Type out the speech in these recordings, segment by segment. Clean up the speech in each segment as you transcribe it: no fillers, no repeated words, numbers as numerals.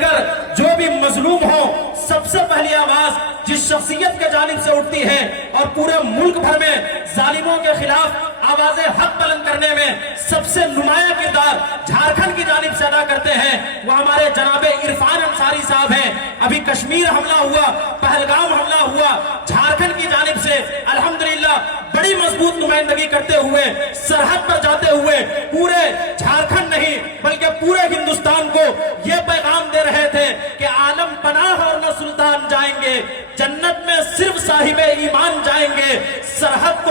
अगर जो भी मजलूम हो, सबसे पहली आवाज जिस शख्सियत के जानिब से उठती है और पूरे मुल्क भर में जालिमों के खिलाफ आवाजें हक बुलंद करने में सबसे नुमाया किरदार झारखंड की जानिब से अदा करते हैं, वो हमारे जनाबे इरफान अंसारी साहब हैं। अभी कश्मीर हमला हुआ, पहलगाम हमला हुआ, झारखंड की जानिब से अल्हम्दुलिल्लाह बड़ी मजबूत नुमाइंदगी करते हुए, सरहद पर जाते हुए पूरे झारखंड नहीं बल्कि पूरे हिंदुस्तान को यह पैगाम दे रहे थे कि आलम पनाह और न सुल्तान जाएंगे, जन्नत में सिर्फ साहिबे ईमान जाएंगे। सरहद को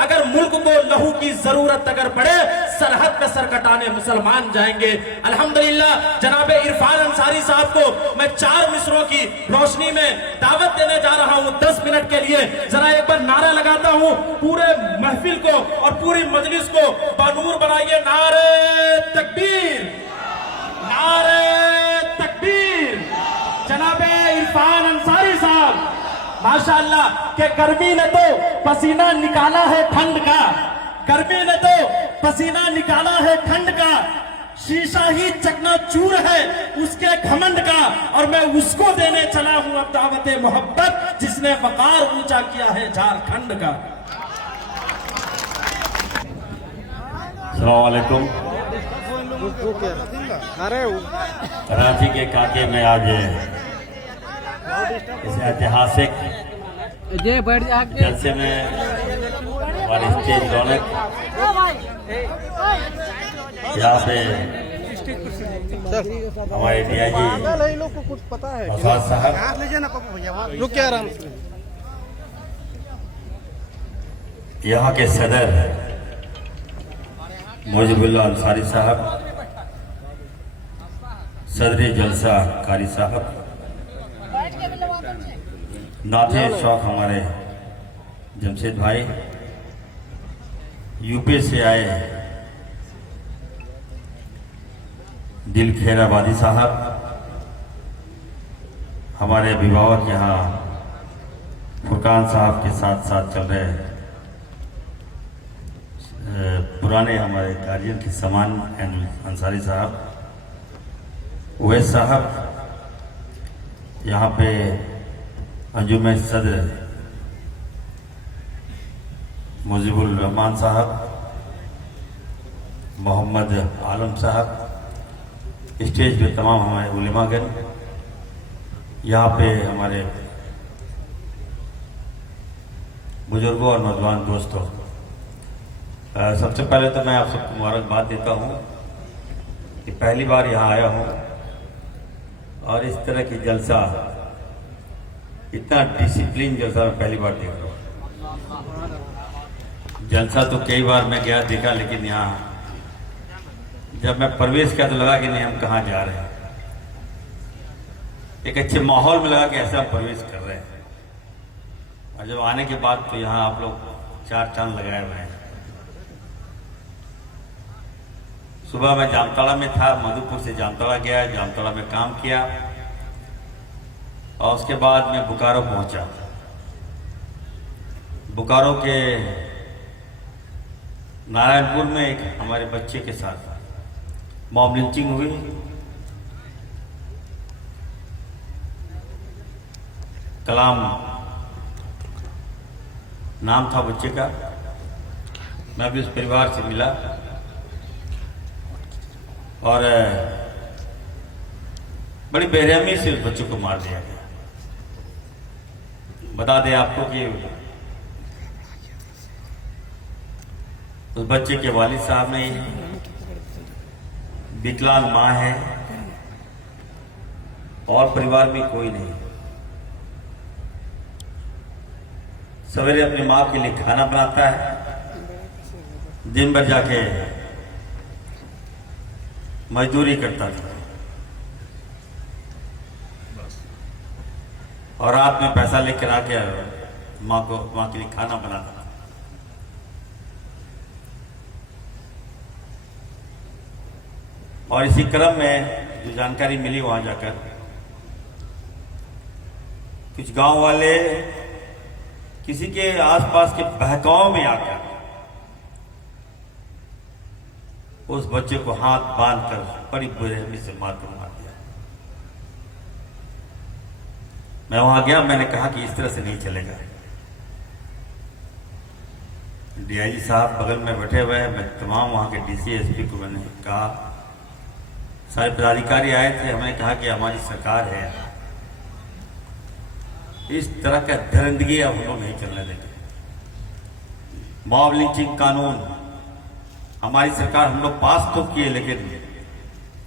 अगर मुल्क को लहू की जरूरत अगर पड़े, सरहद पे सर कटाने मुसलमान जाएंगे। अल्हम्दुलिल्लाह जनाबे इरफान अंसारी साहब को मैं 4 मिसरों की रोशनी में दावत देने जा रहा हूं 10 मिनट के लिए। जरा एक बार नारा लगाता हूं, पूरे महफिल को और पूरी मजलिस को बानूर बनाइए। नारे तकबीर, नारे तकबीर। जनाबे इरफान अंसारी साहब माशाअल्लाह के गर्मी ने तो पसीना निकाला है ठंड का, गर्मी ने तो पसीना निकाला है ठंड का, शीशा ही चकनाचूर है उसके घमंड का, और मैं उसको देने चला हूं अब दावत मोहब्बत जिसने वकार ऊंचा किया है झारखंड का। अस्सलाम वालेकुम। कराची के काके में आज इस ऐतिहासिक जलसे में हमारी स्टेज रौनक, यहाँ पे हमारे डीआईजी वफाद साहब, यहाँ के सदर मुजीबुल्लाह अंसारी साहब, सदर जलसा कारी साहब, नाते शौक हमारे जमशेद भाई, यूपी से आए दिल खेराबादी साहब, हमारे अभिभावक यहाँ फुरकान साहब के साथ साथ चल रहे पुराने हमारे गार्जियन के समान अंसारी साहब, उवैस साहब, यहाँ पे अंजुम सदर मुजीबुर रहमान साहब, मोहम्मद आलम साहब, स्टेज पे तमाम हमारे उलेमागण, यहाँ पे हमारे बुजुर्गों और नौजवान दोस्तों, सबसे पहले तो मैं आप सबको मुबारकबाद देता हूँ कि पहली बार यहाँ आया हूँ और इस तरह की जलसा, इतना डिसिप्लिन जलसा मैं पहली बार देख रहा हूँ। जलसा तो कई बार मैं गया देखा, लेकिन यहाँ जब मैं प्रवेश किया तो लगा कि नहीं, हम कहाँ जा रहे हैं। एक अच्छे माहौल में लगा कि ऐसा प्रवेश कर रहे हैं, और जब आने के बाद तो यहाँ आप लोग 4 चांद लगाए हुए हैं। सुबह मैं जामताड़ा में था, मधुपुर से जामताड़ा गया, जामताड़ा में काम किया, और उसके बाद मैं बोकारो पहुंचा। बोकारो के नारायणपुर में एक हमारे बच्चे के साथ मॉब लिंचिंग हुई। कलाम नाम था बच्चे का। मैं भी उस परिवार से मिला और बड़ी बेरहमी से उस बच्चे को मार दिया गया। बता दें आपको कि उस बच्चे के वालिद साहब ने, विकलांग मां है और परिवार में कोई नहीं। सवेरे अपनी मां के लिए खाना बनाता है, दिन भर जाके मजदूरी करता था और रात में पैसा लेकर आके मां के लिए खाना बनाता था। और इसी क्रम में जो जानकारी मिली वहां जाकर, कुछ गांव वाले किसी के आसपास के बहकाव में आकर उस बच्चे को हाथ बांधकर बड़ी बेरहमी से मार दिया। मैं वहां गया, मैंने कहा कि इस तरह से नहीं चलेगा। डीआईजी साहब बगल में बैठे हुए हैं, मैं तमाम वहां के डीसी एसपी को मैंने कहा, सारे पदाधिकारी आए थे, हमने कहा कि हमारी सरकार है, इस तरह का दरिंदगी अब हम लोग नहीं चलने देंगे। मॉब लिंचिंग कानून हमारी सरकार, हम लोग पास तो किए लेकिन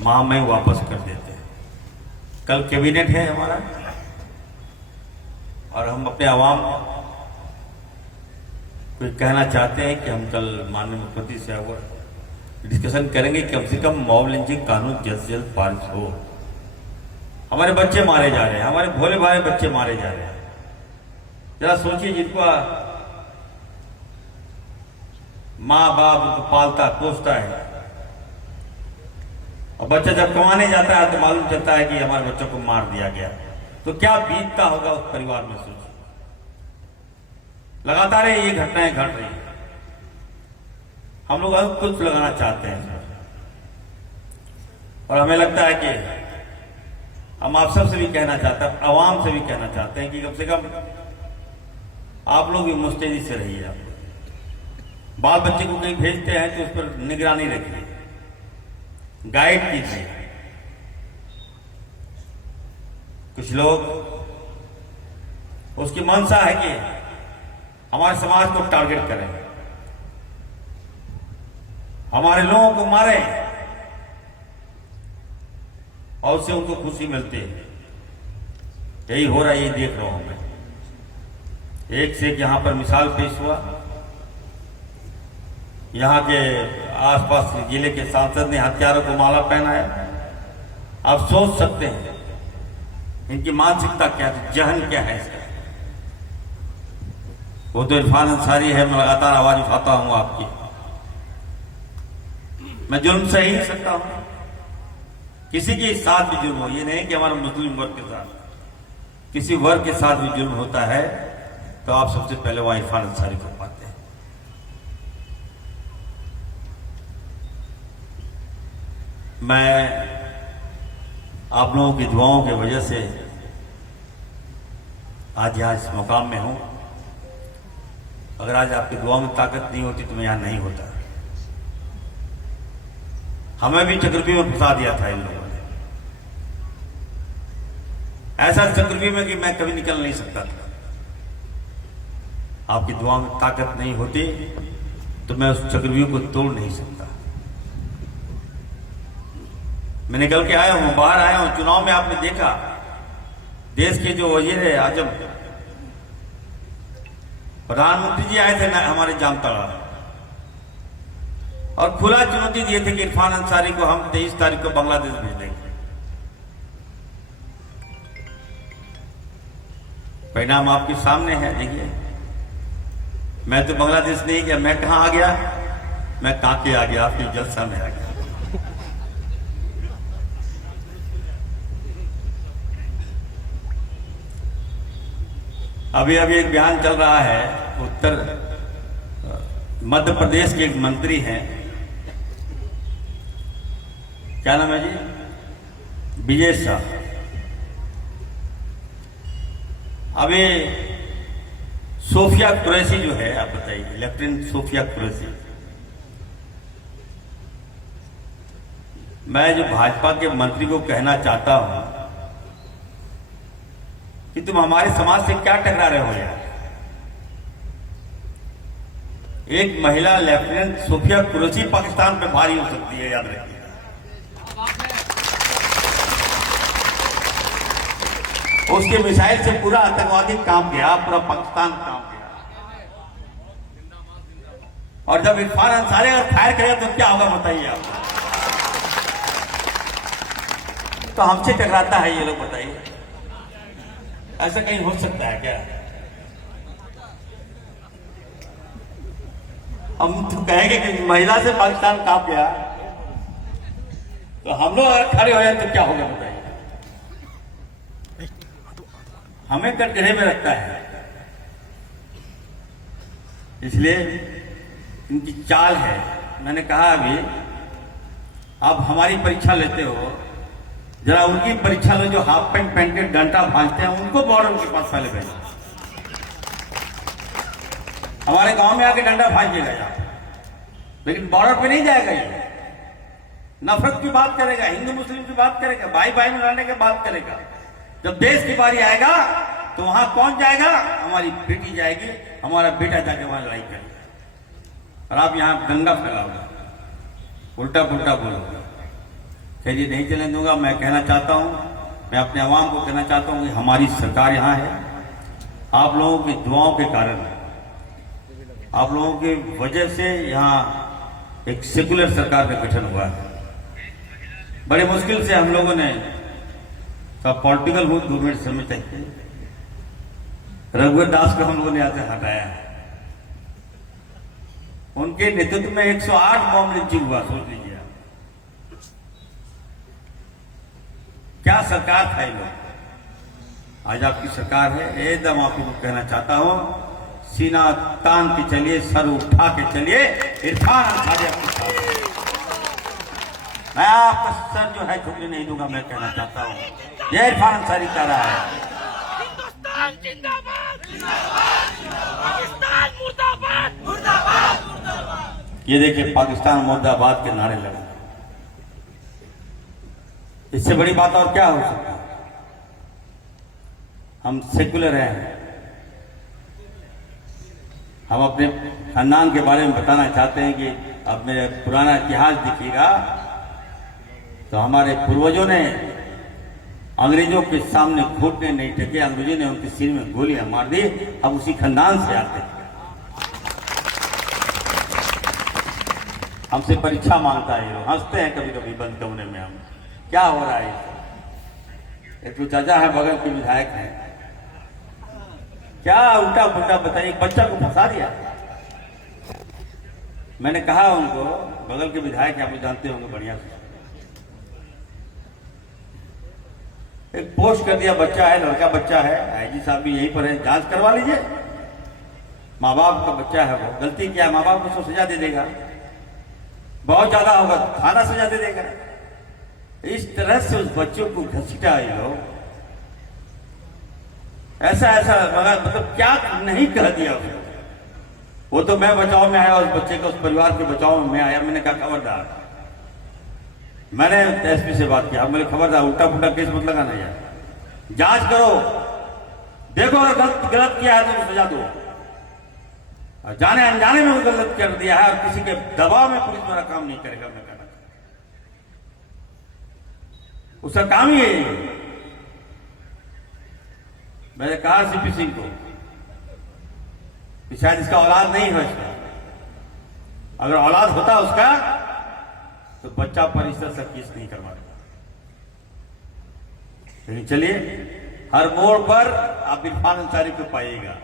माह में वापस कर देते हैं। कल कैबिनेट है हमारा और हम अपने आवाम को कहना चाहते हैं कि हम कल माननीय मुख्यमंत्री से डिस्कशन करेंगे कि कम से कम मॉब लिंचिंग कानून जल्द से जल्द पारित हो। हमारे बच्चे मारे जा रहे हैं, हमारे भोले भाले बच्चे मारे जा रहे हैं। जरा सोचिए, जिनको माँ बाप उनको पालता पोसता है और बच्चा जब कमाने जाता है तो मालूम चलता है कि हमारे बच्चों को मार दिया गया, तो क्या बीतता होगा उस परिवार में। सोचिए, लगातार ये घटनाएं घट रही हैं। हम लोग अंकुश लगाना चाहते हैं और हमें लगता है कि हम आप सबसे भी कहना चाहते हैं, आवाम से भी कहना चाहते हैं कि कम से कम आप लोग भी मुस्तैदी से रहिए। आप बाल बच्चे को कहीं भेजते हैं तो उस पर निगरानी रखिए, गाइड कीजिए। कुछ लोग उसकी मंशा है कि हमारे समाज को टारगेट करें, हमारे लोगों को मारे और उससे उनको खुशी मिलती है। यही हो रहा है, ये देख रहा हूं मैं। एक से एक यहां पर मिसाल पेश हुआ। यहां के आसपास जिले के सांसद ने हथियारों को माला पहनाया। आप सोच सकते हैं इनकी मानसिकता क्या है, जहन क्या है इसका। वो तो इरफान अंसारी है, मैं लगातार आवाज उठाता हूं आपकी। मैं जुल्म सह ही नहीं सकता हूं, किसी के साथ भी जुल्म हो। ये नहीं कि हमारे मुस्लिम वर्ग के साथ, किसी वर्ग के साथ भी जुल्म होता है तो आप सबसे पहले वहां इरफान अंसारी को पाते हैं। मैं आप लोगों की दुआओं की वजह से आज यहां इस मुकाम में हूं। अगर आज आपकी दुआ में ताकत नहीं होती तो मैं यहां नहीं होता। हमें भी चक्रव्यूह में फंसा दिया था इन लोगों ने, ऐसा चक्रव्यूह में कि मैं कभी निकल नहीं सकता था। आपकी दुआ में ताकत नहीं होती तो मैं उस चक्रव्यूह को तोड़ नहीं सकता। मैं निकल के आया हूं, बाहर आया हूं। चुनाव में आपने देखा, देश के जो वजीर आजम प्रधानमंत्री जी आए थे हमारे जामताड़ा और खुला चुनौती दिए थे कि इरफान अंसारी को हम 23 तारीख को बांग्लादेश भेज देंगे। परिणाम आपके सामने है, देखिए। मैं तो बांग्लादेश नहीं गया, मैं कहां आ गया? मैं कांके आ गया, आपके जलसा में आ गया। अभी अभी एक बयान चल रहा है, उत्तर मध्य प्रदेश के एक मंत्री हैं, क्या नाम है जी? विजय शाह। अभी सोफिया कुरैशी जो है, आप बताइए, लेफ्टिनेंट सोफिया कुरैशी। मैं जो भाजपा के मंत्री को कहना चाहता हूं कि तुम हमारे समाज से क्या टकरा रहे हो यार। एक महिला लेफ्टिनेंट सोफिया कुरैशी पाकिस्तान पे भारी हो सकती है, याद रखिए। उसके मिसाइल से पूरा आतंकवादी काम किया, पूरा पाकिस्तान काम किया। और जब इरफान अंसारी अगर फायर करेगा तो क्या होगा बताइए आप। तो हमसे टकराता है ये लोग, बताइए। ऐसा कहीं हो सकता है क्या? हम तो कहेंगे कि महिला से पाकिस्तान कांप गया, तो हम लोग अगर खड़े हो जाए तो क्या होगा बताइए। हमें कटघरे में रखता है। इसलिए इनकी चाल है। मैंने कहा अभी, आप हमारी परीक्षा लेते हो, जरा उनकी परीक्षा में जो हाफ पैंट पहन के डंडा भांजते हैं उनको बॉर्डर के पास पहले भेजना। हमारे गांव में आके डंडा भांजिएगा यहाँ, लेकिन बॉर्डर पे नहीं जाएगा। ये नफरत की बात करेगा, हिंदू मुस्लिम की बात करेगा, भाई भाई में लड़ने की बात करेगा। जब देश की बारी आएगा तो वहां कौन जाएगा? हमारी बेटी जाएगी, हमारा बेटा जाके वहां लड़ाई करेगा। और आप यहां दंगा फैलाओगे, उल्टा पुल्टा बोलोगे। चलिए नहीं चलने दूंगा। मैं कहना चाहता हूं, मैं अपने आवाम को कहना चाहता हूं कि हमारी सरकार यहां है। आप लोगों की दुआओं के कारण, आप लोगों की वजह से यहां एक सेकुलर सरकार का गठन हुआ है। बड़ी मुश्किल से हम लोगों ने सब पॉलिटिकल गवर्नमेंट समझ सकते हैं। रघुवर दास को हम लोगों ने यहां से हटाया। उनके नेतृत्व में 108 बॉम्ब लिंचिंग हुआ, सोच लीजिए क्या सरकार था ये लोग। आज आपकी सरकार है। एकदम आपको कहना चाहता हूं, सीना तान के चलिए, सर उठा के चलिए। इरफान अंसारी आपके साथ है। मैं आपका सर जो है झुकने नहीं दूंगा। मैं कहना चाहता हूं ये इरफान अंसारी कह रहा है। हिंदुस्तान जिंदाबाद, पाकिस्तान मुर्दाबाद, मुर्दाबाद। ये देखिए पाकिस्तान मुर्दाबाद के नारे लगे। इससे बड़ी बात और क्या हो सकती है? हम सेकुलर हैं। हम अपने खानदान के बारे में बताना चाहते हैं कि अब मेरा पुराना इतिहास देखिएगा तो हमारे पूर्वजों ने अंग्रेजों के सामने घुटने नहीं टेके। अंग्रेजों ने उनके सिर में गोलियां मार दी। अब उसी खानदान से आते हैं। हमसे परीक्षा मांगता है। ये हंसते हैं कभी कभी बंद कमरे में। हम क्या हो रहा है? एक तो चाचा है, बगल के विधायक हैं, क्या उल्टा पुल्टा बताइए। एक बच्चा को फंसा दिया। मैंने कहा उनको, बगल के विधायक आप जानते होंगे बढ़िया से, एक पोस्ट कर दिया। बच्चा है, लड़का बच्चा है, आईजी साहब भी यहीं पर है, जांच करवा लीजिए। माँ बाप का बच्चा है, वो गलती किया, माँ बाप उसको सजा दे देगा। बहुत ज्यादा होगा थाना सजा दे देगा। इस तरह से उस बच्चों को घसीटा ये लोग। ऐसा ऐसा मतलब क्या नहीं कह दिया उसको। वो तो मैं बचाव में आया, उस बच्चे को, उस परिवार के बचाव में मैं आया। मैंने कहा खबरदार, मैंने एसपी से बात किया, मैंने खबरदार उल्टा पुल्टा केस मत लगाना यार, जांच करो, देखो अगर गलत किया है तो सजा दो। जाने अनजाने में वो गलत कर दिया है और किसी के दबाव में पुलिस द्वारा काम नहीं करेगा। मैं कहना उसका काम ही है। मैंने कहा सीपी सिंह को कि शायद इसका औलाद नहीं है। इसका अगर औलाद होता उसका तो बच्चा पर इस तरह से केस नहीं करवाता। लेकिन चलिए, हर मोड़ पर आप इरफान अंसारी को पाइएगा।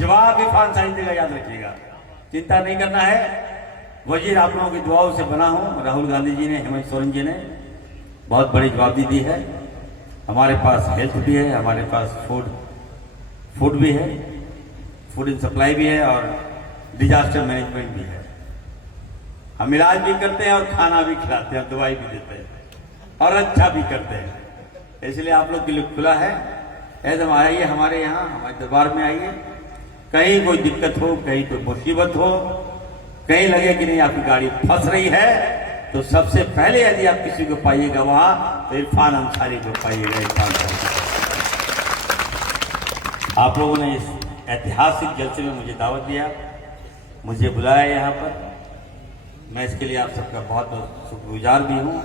जवाब इरफान अंसारी देगा, याद रखिएगा। चिंता नहीं करना है। वजीर आप लोगों की दुआओं से बना हूं। राहुल गांधी जी ने, हेमंत सोरेन जी ने बहुत बड़ी जवाबदी दी है। हमारे पास हेल्थ भी है, हमारे पास फूड भी है, फूड इन सप्लाई भी है और डिजास्टर मैनेजमेंट भी है। हम इलाज भी करते हैं और खाना भी खिलाते हैं, दवाई भी देते हैं और अच्छा भी करते हैं। इसलिए आप लोग के लिए खुला है। एकदम आइए हमारे यहाँ, हमारे दरबार में आइए। कहीं कोई दिक्कत हो, कहीं कोई मुसीबत हो, कहीं लगे कि नहीं आपकी गाड़ी फंस रही है, तो सबसे पहले यदि आप किसी को पाइएगा वहां तो इरफान अंसारी को पाइएगा। इरफान अंसारी। आप लोगों ने इस ऐतिहासिक जलसे में मुझे दावत दिया, मुझे बुलाया यहाँ पर। मैं इसके लिए आप सबका बहुत बहुत शुक्रगुजार भी हूँ।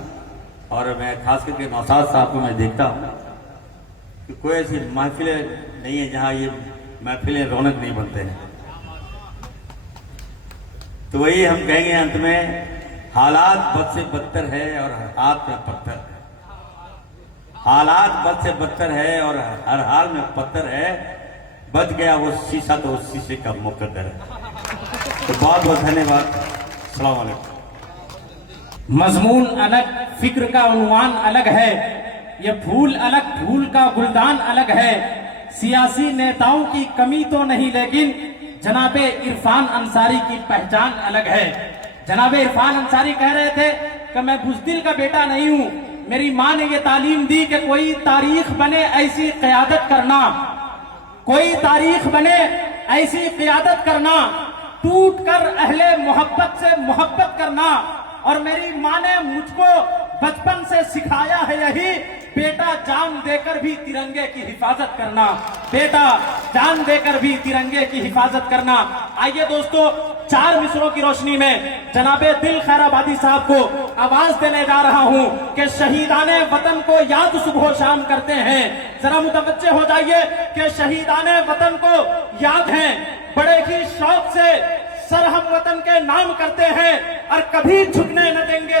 और मैं खास करके नौशाद साहब को मैं देखता हूँ कि कोई ऐसी महफिलें नहीं है जहाँ ये महफिलें रौनक नहीं बनते हैं। तो वही हम कहेंगे अंत में, हालात बद से बदतर है और हाथ में पत्थर है। हालात बद से बदतर है और हर हाल में पत्थर है। बच गया वो शीशा तो उस शीशे का मुकद्दर है। तो बहुत बहुत धन्यवाद। अस्सलाम वालेकुम। मजमून अलग, फिक्र का उन्वान अलग है। ये फूल अलग, फूल का गुलदान अलग है। सियासी नेताओं की कमी तो नहीं, लेकिन जनाबे इरफान अंसारी की पहचान अलग है। जनाबे इरफान अंसारी कह रहे थे कि मैं बुज़दिल का बेटा नहीं हूं, मेरी माँ ने ये तालीम दी कि कोई तारीख बने ऐसी क़यादत करना, कोई तारीख बने ऐसी क़यादत करना, टूट कर अहले मोहब्बत से मोहब्बत करना। और मेरी माँ ने मुझको बचपन से सिखाया है यही, बेटा जान देकर भी तिरंगे की हिफाजत करना, बेटा जान देकर भी तिरंगे की हिफाजत करना। आइए दोस्तों, 4 मिसरों की रोशनी में जनाबे दिल खैराबादी साहब को आवाज देने जा रहा हूं कि शहीदाने वतन को याद सुबह शाम करते हैं। जरा मुतवज्जे हो जाइए कि शहीदाने वतन को याद हैं, बड़े ही शौक से सर हम वतन के नाम करते हैं और कभी झुकने न देंगे।